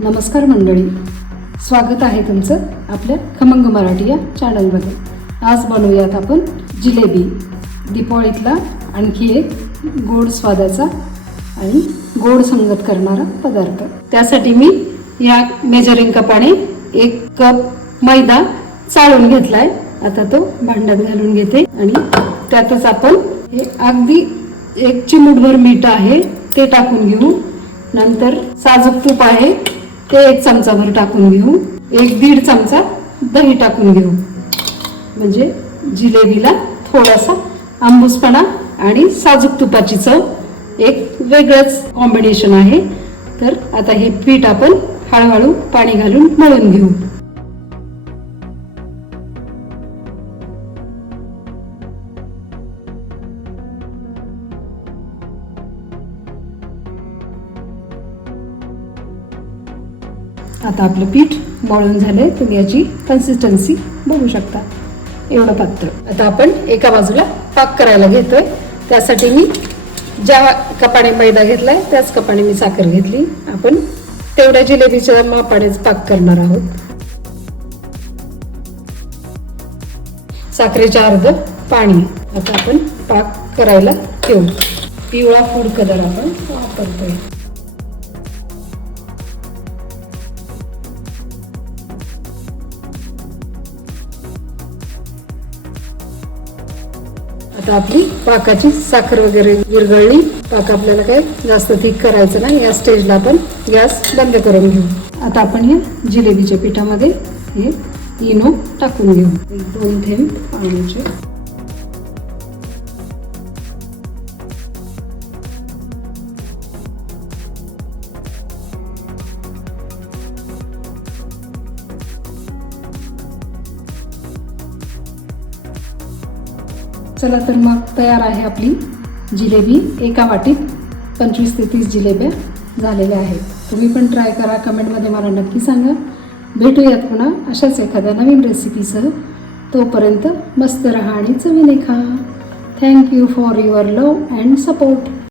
नमस्कार मंडळी, स्वागत आहे तुमचं आपल्या खमंग मराठी या चॅनलमध्ये. आज बनवूयात आपण जिलेबी. दीपावळीतला आणखी एक गोड स्वादाचा आणि गोड संगत करणारा पदार्थ. त्यासाठी मी या मेजरिंग कपाने 1 कप मैदा चाळून घेतलाय. आता तो भांड्यात घालून घेते आणि त्यातच आपण हे अगदी 1 चिमूटभर मीठ आहे ते टाकून घेऊ. नंतर साजूक तूप आहे ते 1 चमचाभर टाकून घेऊ. 1-1.5 चमचा दही टाकून घेऊ. म्हणजे जिलेबीला थोडासा आंबूसपणा आणि साजूक तुपाची चव एक वेगळंच कॉम्बिनेशन आहे. तर आता हे पीठ आपण हळूहळू पाणी घालून मळून घेऊ. आता आपलं पीठ मळून झालंय. तुम्ही याची कन्सिस्टन्सी बघू शकता, एवढं पातळ. आता आपण एका बाजूला पाक करायला घेतोय. त्यासाठी मी ज्या कपाने मैदा घेतलाय त्याच कपाने मी साखर घेतली. आपण तेवढ्या जिलेबीच्या मापानेच पाक करणार आहोत. साखरेच्या अर्ध पाणी. आता आपण पाक करायला ठेवू. पिवळा फूड कलर आपण वापरतोय. आता आपली पाकाची साखर वगैरे विरघळली. पाक आपल्याला काय जास्त थिक करायचं नाही. या स्टेजला आपण गॅस बंद करून घेऊ. आता आपण हे जिलेबीच्या पिठामध्ये हे इनो टाकून घेऊ. 2 थेंब पाण्याचे. चला तर मग तयार आहे आपली जिलेबी. एका वाटीत 25 ते 30 जिलेब्या झालेल्या आहेत. तुम्ही पण ट्राय करा. कमेंटमध्ये मला नक्की सांगा. भेटूयात पुन्हा अशाच एखाद्या नवीन रेसिपीसह. तोपर्यंत मस्त रहा आणि चवीने खा. Thank you for your love and support.